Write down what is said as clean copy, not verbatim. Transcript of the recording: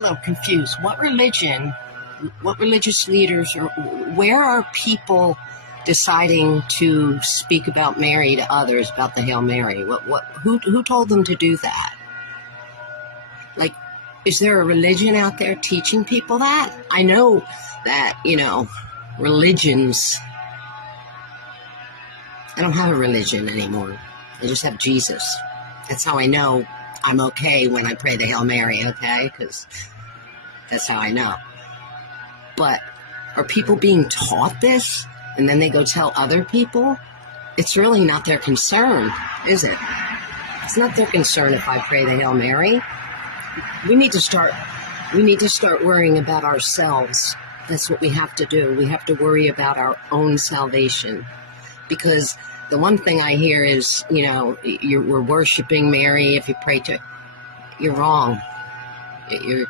I'm confused. What religious leaders, or where are people deciding to speak about Mary to others, about the Hail Mary? Who told them to do that? Like, is there a religion out there teaching people that? I know that, religions, I don't have a religion anymore. I just have Jesus. That's how I know I'm okay when I pray the Hail Mary, okay? Because that's how I know. But are people being taught this and then they go tell other people? It's really not their concern, is it? It's not their concern if I pray the Hail Mary. We need to start worrying about ourselves. That's what we have to do. We have to worry about our own salvation. Because the one thing I hear is, we're worshiping Mary if you pray to. You're wrong. You're